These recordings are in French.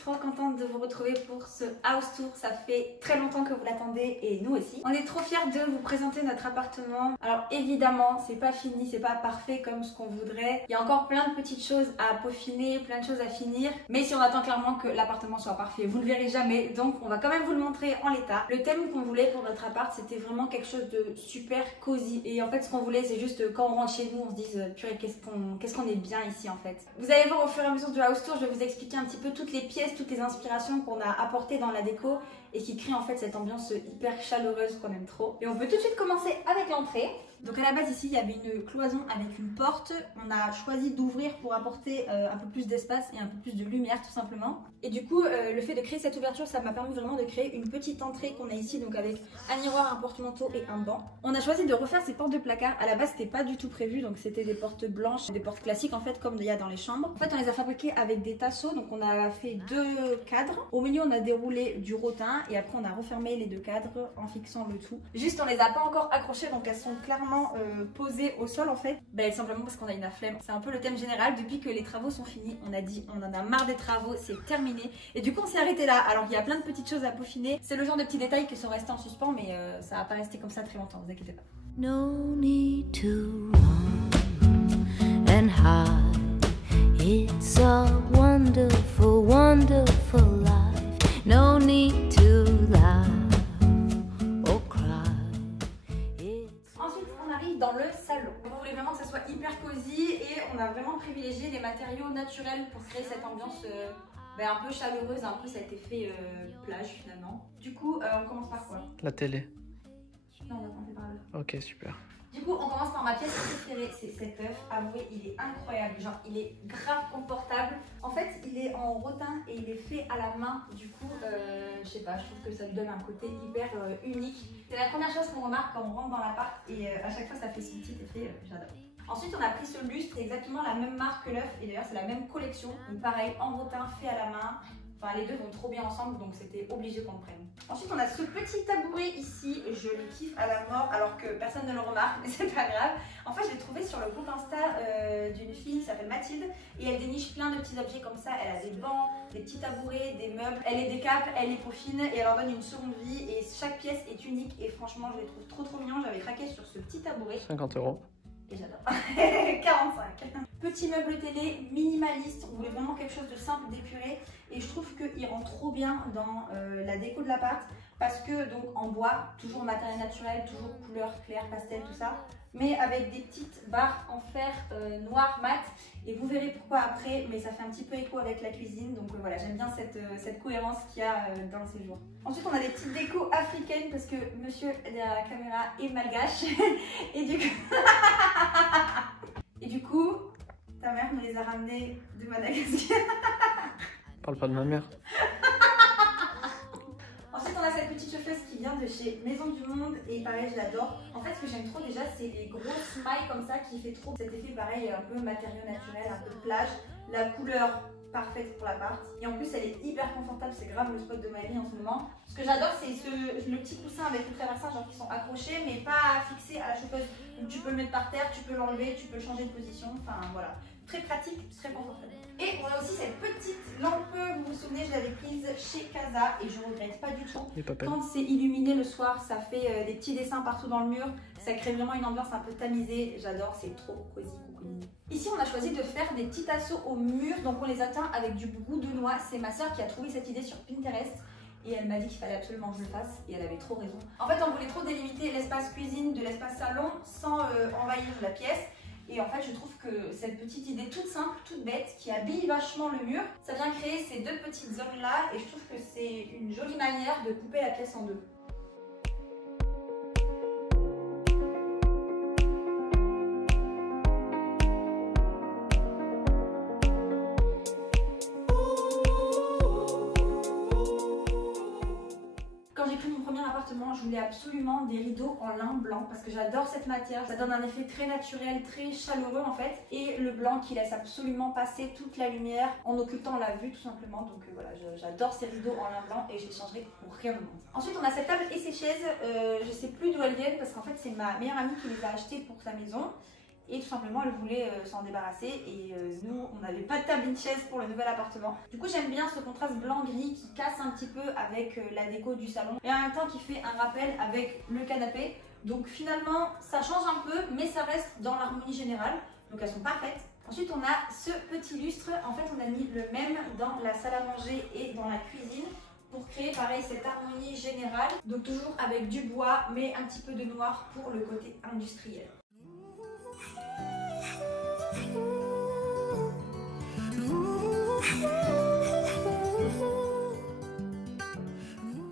trop contente de vous retrouver pour ce house tour. Ça fait très longtemps que vous l'attendez et nous aussi. On est trop fiers de vous présenter notre appartement. Alors évidemment, c'est pas fini, c'est pas parfait comme ce qu'on voudrait. Il y a encore plein de petites choses à peaufiner, plein de choses à finir. Mais si on attend clairement que l'appartement soit parfait, vous ne le verrez jamais. Donc on va quand même vous le montrer en l'état. Le thème qu'on voulait pour notre appart, c'était vraiment quelque chose de super cosy. Et en fait, ce qu'on voulait, c'est juste quand on rentre chez nous, on se dise purée, qu'est-ce qu'on est bien ici en fait. Vous allez voir au fur et à mesure du house tour, je vais vous expliquer un petit peu toutes les pièces, toutes les inspirations qu'on a apportées dans la déco et qui créent en fait cette ambiance hyper chaleureuse qu'on aime trop. Et on peut tout de suite commencer avec l'entrée. Donc à la base ici il y avait une cloison avec une porte. On a choisi d'ouvrir pour apporter un peu plus d'espace et un peu plus de lumière tout simplement. Et du coup le fait de créer cette ouverture, ça m'a permis vraiment de créer une petite entrée qu'on a ici, donc avec un miroir, un porte-manteau et un banc. On a choisi de refaire ces portes de placard. À la base c'était pas du tout prévu, donc c'était des portes blanches, des portes classiques en fait comme il y a dans les chambres. En fait on les a fabriquées avec des tasseaux, donc on a fait deux cadres. Au milieu on a déroulé du rotin et après on a refermé les deux cadres en fixant le tout. Juste on les a pas encore accrochées, donc elles sont clairement posées au sol en fait. Simplement parce qu'on a une flemme. C'est un peu le thème général. Depuis que les travaux sont finis, on a dit on en a marre des travaux, c'est terminé. Et du coup on s'est arrêté là. Alors il y a plein de petites choses à peaufiner. C'est le genre de petits détails qui sont restés en suspens, mais ça va pas rester comme ça très longtemps, vous inquiétez pas. No need to run and hide. It's a wonderful, wonderful life. No need to laugh or cry. Ensuite, on arrive dans le salon. On voulait vraiment que ça soit hyper cosy et on a vraiment privilégié les matériaux naturels pour créer cette ambiance un peu chaleureuse, un peu cet effet plage finalement. Du coup, on commence par quoi? La télé. Non, on va commencer par là. Ok, super. Du coup, on commence par ma pièce préférée, c'est cet œuf. Avouez, il est incroyable, genre il est grave confortable. En fait, il est en rotin et il est fait à la main. Du coup, je sais pas, je trouve que ça lui donne un côté hyper unique. C'est la première chose qu'on remarque quand on rentre dans l'appart et à chaque fois ça fait son petit effet, j'adore. Ensuite, on a pris ce lustre, c'est exactement la même marque que l'œuf et d'ailleurs c'est la même collection. Donc pareil, en rotin, fait à la main. Enfin, les deux vont trop bien ensemble, donc c'était obligé qu'on le prenne. Ensuite, on a ce petit tabouret ici. Je le kiffe à la mort, alors que personne ne le remarque, mais c'est pas grave. En fait, je l'ai trouvé sur le compte Insta d'une fille qui s'appelle Mathilde. Et elle déniche plein de petits objets comme ça. Elle a des bancs, des petits tabourets, des meubles. Elle les décape, elle les peaufine et elle leur donne une seconde vie. Et chaque pièce est unique. Et franchement, je les trouve trop mignon. J'avais craqué sur ce petit tabouret. 50 €. Et j'adore. 45. Petit meuble télé minimaliste, on voulait vraiment quelque chose de simple, d'épuré. Et je trouve qu'il rentre trop bien dans la déco de l'appart. Parce que donc en bois, toujours matériel naturel, toujours couleur claire, pastel, tout ça. Mais avec des petites barres en fer noir mat. Et vous verrez pourquoi après, mais ça fait un petit peu écho avec la cuisine. Donc voilà, j'aime bien cette cohérence qu'il y a dans le séjour. Ensuite, on a des petites décos africaines parce que monsieur derrière la caméra est malgache. Et du coup, ta mère nous les a ramenés de Madagascar. Parle pas de ma mère. Ensuite, on a cette petite chauffeuse qui vient de chez Maison du Monde et pareil, je l'adore. En fait, ce que j'aime trop déjà, c'est les grosses mailles comme ça qui fait trop cet effet pareil, un peu matériau naturel, un peu de plage. La couleur parfaite pour l'appart. Et en plus, elle est hyper confortable, c'est grave le spot de ma vie en ce moment. Ce que j'adore, c'est le petit coussin avec le traversin, genre qui sont accrochés, mais pas fixés à la chauffeuse. Donc tu peux le mettre par terre, tu peux l'enlever, tu peux le changer de position, enfin voilà. Très pratique, très confortable. Et on a aussi cette petite lampe, vous vous souvenez, je l'avais prise chez Casa et je regrette pas du tout. Quand c'est illuminé le soir, ça fait des petits dessins partout dans le mur. Ça crée vraiment une ambiance un peu tamisée. J'adore, c'est trop cosy, cocooning. Ici, on a choisi de faire des petits tasseaux au mur, donc on les atteint avec du goût de noix. C'est ma soeur qui a trouvé cette idée sur Pinterest. Et elle m'a dit qu'il fallait absolument que je le fasse et elle avait trop raison. En fait, on voulait trop délimiter l'espace cuisine de l'espace salon sans envahir la pièce. Et en fait, je trouve que cette petite idée toute simple, toute bête, qui habille vachement le mur, ça vient créer ces deux petites zones-là et je trouve que c'est une jolie manière de couper la pièce en deux. Quand j'ai pris mon premier appartement, je voulais absolument des rideaux en lin blanc parce que j'adore cette matière. Ça donne un effet très naturel, très chaleureux en fait. Et le blanc qui laisse absolument passer toute la lumière en occultant la vue tout simplement. Donc voilà, j'adore ces rideaux en lin blanc et je les changerai pour rien au monde. Ensuite, on a cette table et ces chaises. Je sais plus d'où elles viennent parce qu'en fait, c'est ma meilleure amie qui les a achetées pour sa maison. et tout simplement elle voulait s'en débarrasser et nous on n'avait pas de table ni de chaise pour le nouvel appartement. Du coup j'aime bien ce contraste blanc-gris qui casse un petit peu avec la déco du salon et en même temps qui fait un rappel avec le canapé. Donc finalement ça change un peu mais ça reste dans l'harmonie générale, donc elles sont parfaites. Ensuite on a ce petit lustre, en fait on a mis le même dans la salle à manger et dans la cuisine pour créer pareil cette harmonie générale, donc toujours avec du bois mais un petit peu de noir pour le côté industriel.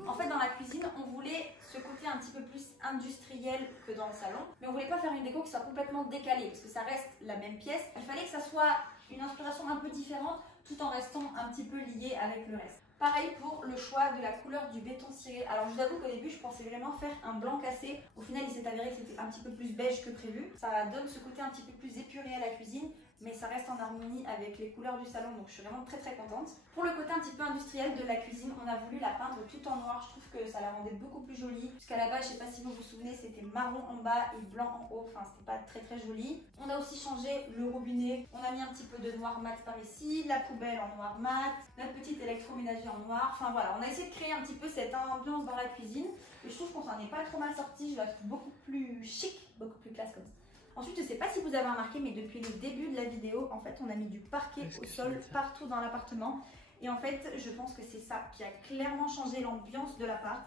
En fait dans la cuisine on voulait ce côté un petit peu plus industriel que dans le salon, mais on voulait pas faire une déco qui soit complètement décalée parce que ça reste la même pièce. Il fallait que ça soit une inspiration un peu différente tout en restant un petit peu lié avec le reste. Pareil pour le choix de la couleur du béton ciré. Alors je vous avoue qu'au début je pensais vraiment faire un blanc cassé. Au final il s'est avéré que c'était un petit peu plus beige que prévu. Ça donne ce côté un petit peu plus épuré à la cuisine, mais ça reste en harmonie avec les couleurs du salon, donc je suis vraiment très contente. Pour le côté un petit peu industriel de la cuisine, on a voulu la peindre tout en noir. Je trouve que ça la rendait beaucoup plus jolie, puisqu'à la base, je sais pas si vous vous souvenez, c'était marron en bas et blanc en haut, enfin c'était pas très joli. On a aussi changé le robinet, on a mis un petit peu de noir mat par ici, la poubelle en noir mat, notre petite électroménager en noir, enfin voilà, on a essayé de créer un petit peu cette ambiance dans la cuisine, et je trouve qu'on s'en est pas trop mal sorti, je la trouve beaucoup plus chic, beaucoup plus classe comme ça. Ensuite, je ne sais pas si vous avez remarqué, mais depuis le début de la vidéo, en fait, on a mis du parquet au sol partout dans l'appartement. Et en fait, je pense que c'est ça qui a clairement changé l'ambiance de l'appart.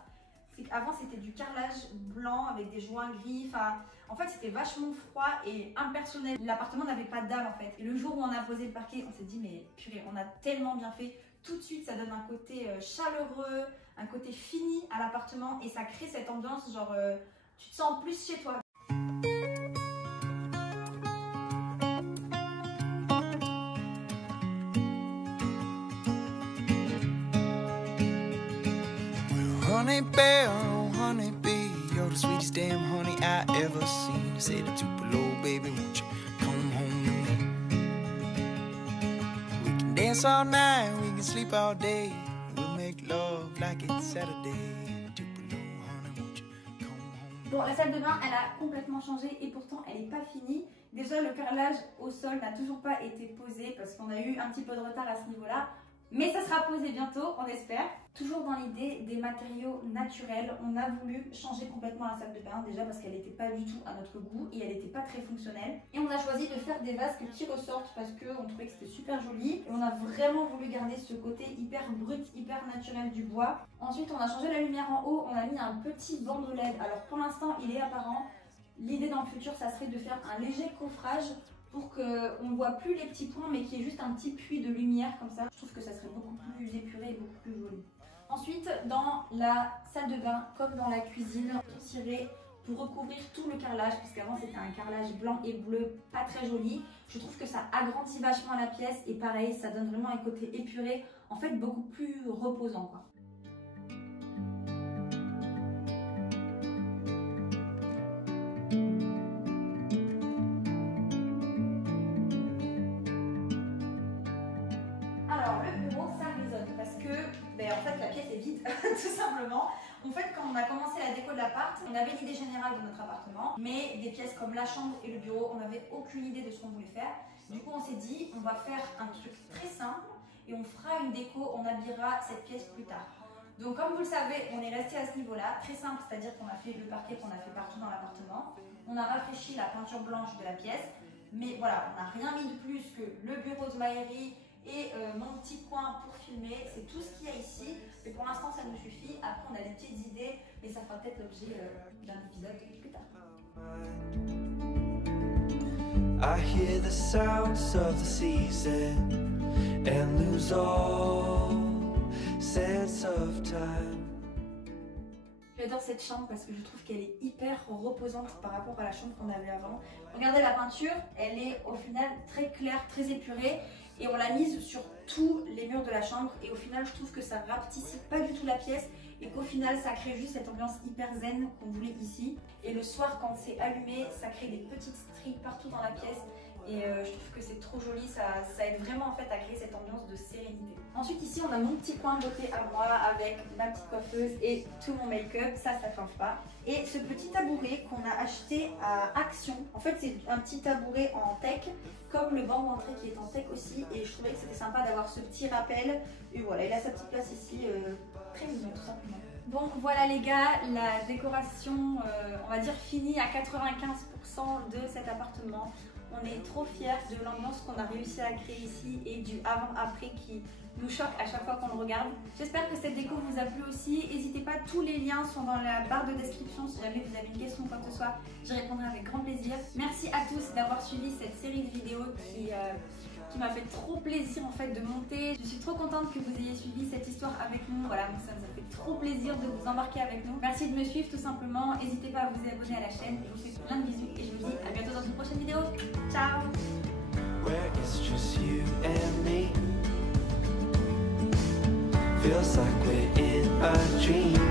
C'est qu'avant, c'était du carrelage blanc avec des joints gris. Enfin, en fait, c'était vachement froid et impersonnel. L'appartement n'avait pas d'âme, en fait. Et le jour où on a posé le parquet, on s'est dit, mais purée, on a tellement bien fait. Tout de suite, ça donne un côté chaleureux, un côté fini à l'appartement. Et ça crée cette ambiance, genre, tu te sens plus chez toi. Honey bear, oh honey bee, you're the sweetest damn honey I ever seen. I said to Tupelo, baby, won't you come home to me? We can dance all night, we can sleep all day. We'll make love like it's Saturday. Tupelo, honey, won't you come home? Bon, la salle de bain, elle a complètement changé et pourtant elle n'est pas finie. Déjà, le carrelage au sol n'a toujours pas été posé parce qu'on a eu un petit peu de retard à ce niveau-là. Mais ça sera posé bientôt, on espère. Toujours dans l'idée des matériaux naturels, on a voulu changer complètement la salle de bain, déjà parce qu'elle n'était pas du tout à notre goût et elle n'était pas très fonctionnelle. Et on a choisi de faire des vasques qui ressortent parce qu'on trouvait que c'était super joli. Et on a vraiment voulu garder ce côté hyper brut, hyper naturel du bois. Ensuite, on a changé la lumière en haut, on a mis un petit banc de LED. Alors pour l'instant, il est apparent. L'idée dans le futur, ça serait de faire un léger coffrage pour qu'on ne voit plus les petits points mais qu'il y ait juste un petit puits de lumière comme ça. Je trouve que ça serait beaucoup plus épuré et beaucoup plus joli. Ensuite, dans la salle de bain, comme dans la cuisine, on tirait pour recouvrir tout le carrelage, parce qu'avant c'était un carrelage blanc et bleu, pas très joli. Je trouve que ça agrandit vachement la pièce et pareil, ça donne vraiment un côté épuré, en fait beaucoup plus reposant quoi. Alors le bureau, ça résonne parce que en fait la pièce est vide tout simplement. En fait quand on a commencé la déco de l'appart, on avait l'idée générale de notre appartement, mais des pièces comme la chambre et le bureau, on n'avait aucune idée de ce qu'on voulait faire. Du coup on s'est dit on va faire un truc très simple et on fera une déco, on habillera cette pièce plus tard. Donc comme vous le savez, on est resté à ce niveau-là, très simple, c'est-à-dire qu'on a fait le parquet qu'on a fait partout dans l'appartement. On a rafraîchi la peinture blanche de la pièce, mais voilà, on n'a rien mis de plus que le bureau de Maëri et mon petit coin pour filmer. C'est tout ce qu'il y a ici, mais pour l'instant ça nous suffit. Après on a des petites idées, mais ça fera peut-être l'objet d'un épisode plus tard. I hear the sounds of the season and lose all sense of time. J'adore cette chambre parce que je trouve qu'elle est hyper reposante par rapport à la chambre qu'on avait avant. Regardez la peinture, elle est au final très claire, très épurée et on l'a mise sur tous les murs de la chambre et au final je trouve que ça rapetit pas du tout la pièce et qu'au final ça crée juste cette ambiance hyper zen qu'on voulait ici. Et le soir quand c'est allumé, ça crée des petites stries partout dans la pièce et je trouve que c'est trop joli, ça aide vraiment en fait à créer cette ambiance de sérénité. Ensuite ici on a mon petit coin beauté à moi avec ma petite coiffeuse et tout mon make-up, ça change pas. Et ce petit tabouret qu'on a acheté à Action, en fait c'est un petit tabouret en teck, comme le banc d'entrée qui est en teck aussi, et je trouvais que c'était sympa d'avoir ce petit rappel. Et voilà, il a sa petite place ici, très mignon tout simplement. Donc voilà les gars, la décoration on va dire finie à 95% de cet appartement. On est trop fiers de l'ambiance qu'on a réussi à créer ici et du avant-après qui nous choque à chaque fois qu'on le regarde. J'espère que cette déco vous a plu aussi. N'hésitez pas, tous les liens sont dans la barre de description si jamais vous avez une question ou quoi que ce soit. J'y répondrai avec grand plaisir. Merci à tous d'avoir suivi cette série de vidéos qui m'a fait trop plaisir en fait de monter. Je suis trop contente que vous ayez suivi cette histoire avec nous. Voilà, donc ça nous a fait trop plaisir de vous embarquer avec nous. Merci de me suivre tout simplement. N'hésitez pas à vous abonner à la chaîne. Je vous fais plein de bisous et je vous dis à bientôt dans une prochaine vidéo. Ciao! Where it's just you and me. Feels like we're in a dream.